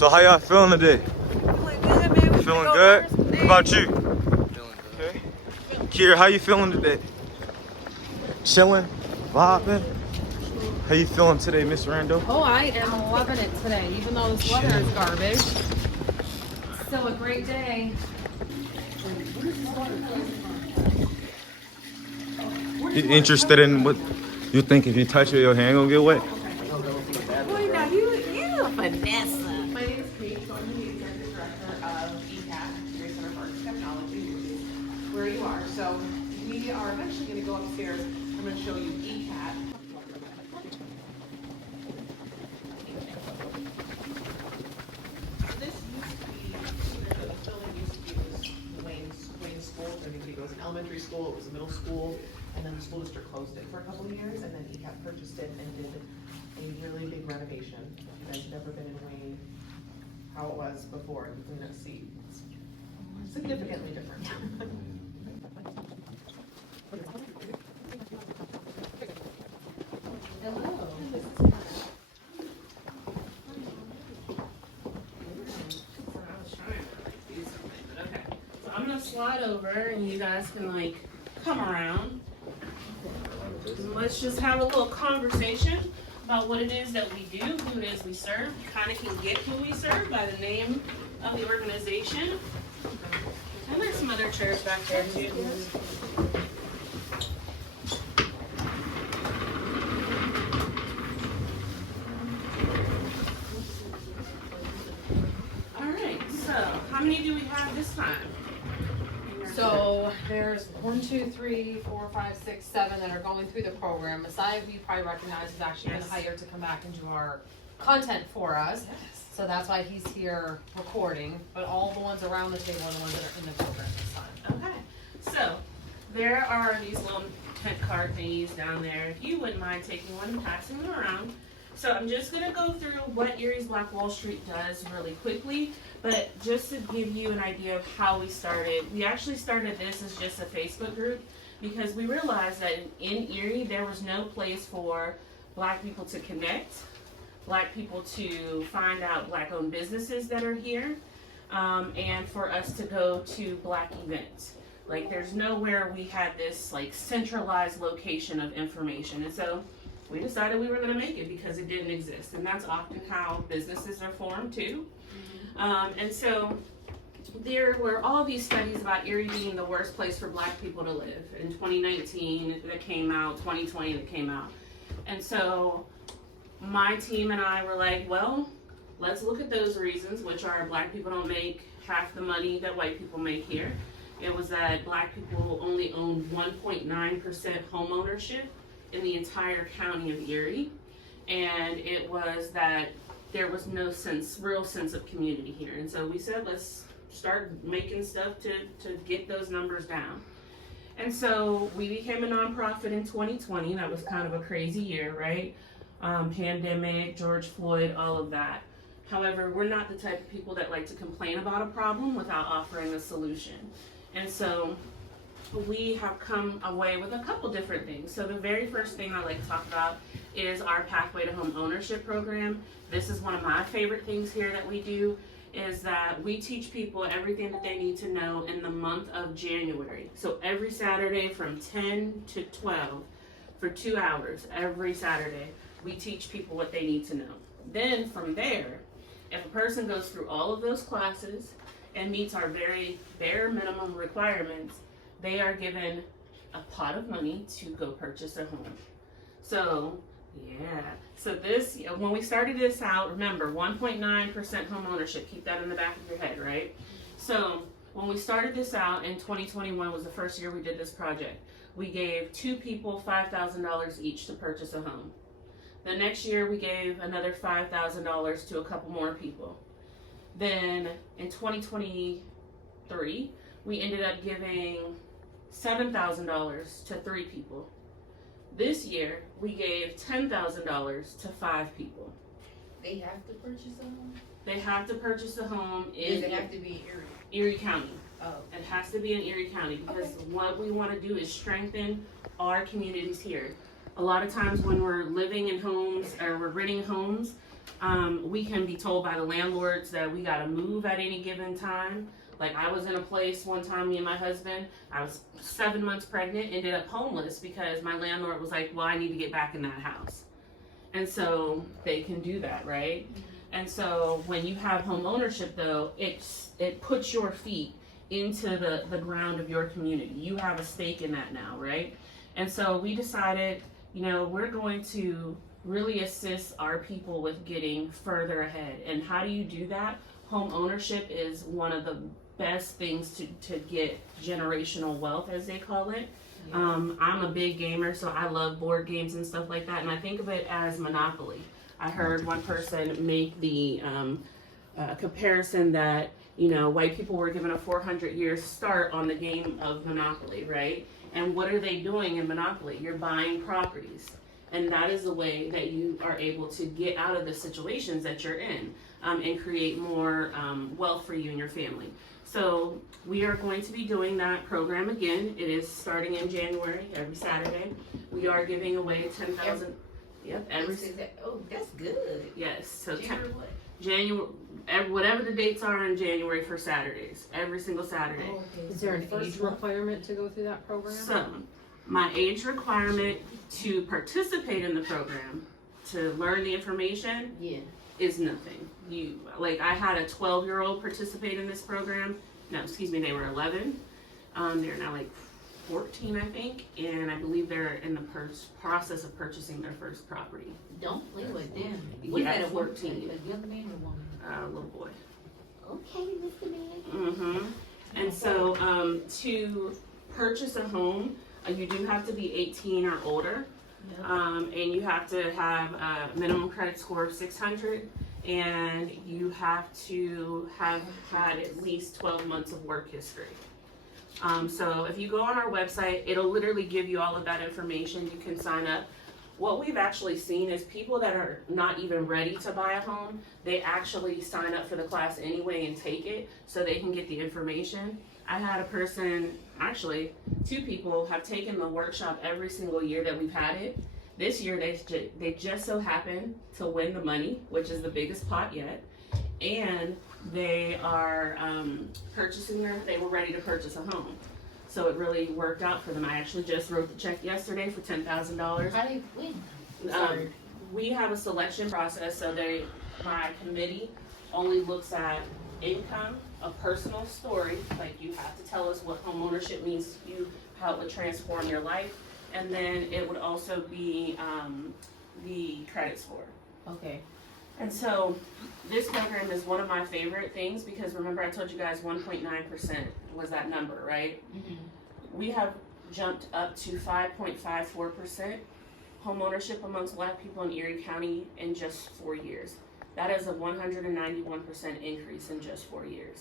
So how y'all feeling today? Feeling good, man. We Feeling finna go good? learn some What things. about you? Feeling good. Okay. Kier, how you feeling today? Chilling? Vibing? How you feeling today, Miss Randall? Oh, I am loving it today, even though this weather is garbage. Still a great day. You interested in what you think if you touch it, your hand gonna get wet? Boy, now you Vanessa. My name is Kate, so I'm the Executive Director of ECAT, Erie Center for Technology, which is where you are. So we are eventually going to go upstairs. I'm going to show you ECAT. This used to be, the building used to be Wayne School. I think it was an elementary school, it was a middle school, and then the school district closed it for a couple of years, and then ECAT purchased it and did a really big renovation. If you guys have never been in Wayne, how it was before, you can see it's significantly different. Hello. Okay, so I'm gonna slide over and you guys can like come around. And let's just have a little conversation about what it is that we do, who it is we serve. You kind of can get who we serve by the name of the organization. And there's some other chairs back there too. All right, so how many do we have this time? So there's 1, 2, 3, 4, 5, 6, 7 that are going through the program. Messiah, who you probably recognize, has actually been Yes. hired to come back and do our content for us. So that's why he's here recording. But all the ones around the table are the ones that are in the program this time. Okay, so there are these little tent card thingies down there. If you wouldn't mind taking one and passing them around. So I'm just gonna go through what Erie's Black Wall Street does really quickly, but just to give you an idea of how we started. We actually started this as just a Facebook group because we realized that in Erie there was no place for Black people to connect, Black people to find out Black-owned businesses that are here, and for us to go to Black events. Like there's nowhere we had this like centralized location of information, and so we decided we were going to make it because it didn't exist, and that's often how businesses are formed too. And so there were all these studies about Erie being the worst place for Black people to live. In 2019 that came out, 2020 that came out. And so my team and I were like, well, let's look at those reasons, which are Black people don't make half the money that white people make here. It was that Black people only own 1.9% home ownership in the entire county of Erie. And it was that there was no real sense of community here. And so we said, let's start making stuff to get those numbers down. And so we became a nonprofit in 2020. That was kind of a crazy year, right? Pandemic, George Floyd, all of that. However, we're not the type of people that like to complain about a problem without offering a solution. And so we have come away with a couple different things. So the very first thing I like to talk about is our Pathway to Home Ownership program. This is one of my favorite things here that we do, is that we teach people everything that they need to know in the month of January. So every Saturday from 10 to 12 for 2 hours, every Saturday, we teach people what they need to know. Then from there, if a person goes through all of those classes and meets our very bare minimum requirements, they are given a pot of money to go purchase a home. So, yeah. So this, when we started this out, remember, 1.9% home ownership. Keep that in the back of your head, right? So, when we started this out in 2021 was the first year we did this project. We gave 2 people $5,000 each to purchase a home. The next year we gave another $5,000 to a couple more people. Then in 2023, we ended up giving $7,000 to 3 people. This year, we gave $10,000 to 5 people. They have to purchase a home? They have to purchase a home in Does it have to be Erie? Erie County. Oh. It has to be in Erie County because what we want to do is strengthen our communities here. A lot of times when we're living in homes or we're renting homes, We can be told by the landlords that we gotta move at any given time. Like I was in a place one time, me and my husband, I was 7 months pregnant, ended up homeless because my landlord was like, well, I need to get back in that house. And so they can do that, right? And so when you have home ownership though, it puts your feet into the ground of your community. You have a stake in that now, right? And so we decided, you know, we're going to really assist our people with getting further ahead. And how do you do that? Home ownership is one of the best things to get generational wealth, as they call it. I'm a big gamer, so I love board games and stuff like that, and I think of it as Monopoly. I heard one person make the comparison that, you know, white people were given a 400-year start on the game of Monopoly, right? And what are they doing in Monopoly? You're buying properties. And that is the way that you are able to get out of the situations that you're in, and create more wealth for you and your family. So we are going to be doing that program again. It is starting in January, every Saturday. We are giving away 10,000. Yep, Oh, that's good. Yes, so January what? January, whatever the dates are in January for Saturdays, every single Saturday. Oh, okay. Is there an age requirement to go through that program? So, my age requirement to participate in the program, to learn the information, Yeah. is nothing. I had a 12-year-old participate in this program. No, excuse me, they were 11. They're now like 14, I think, and I believe they're in the process of purchasing their first property. Don't play with them. Yeah, That a 14. A young man or woman? Little boy. Okay, Mr. Man. Mm-hmm. And so, to purchase a home, you do have to be 18 or older, and you have to have a minimum credit score of 600, and you have to have had at least 12 months of work history. So if you go on our website, it'll literally give you all of that information. You can sign up. What we've actually seen is people that are not even ready to buy a home, they actually sign up for the class anyway and take it so they can get the information. I had a person, actually, 2 people have taken the workshop every single year that we've had it. This year, they just so happened to win the money, which is the biggest pot yet. And they are they were ready to purchase a home. So it really worked out for them. I actually just wrote the check yesterday for $10,000. How do you win? We have a selection process, so my committee only looks at income, a personal story, like you have to tell us what home ownership means to you, how it would transform your life, and then it would also be the credit score. Okay. And so this program is one of my favorite things because remember I told you guys 1.9% was that number, right? Mm-hmm. We have jumped up to 5.54% home ownership amongst Black people in Erie County in just 4 years. That is a 191% increase in just 4 years.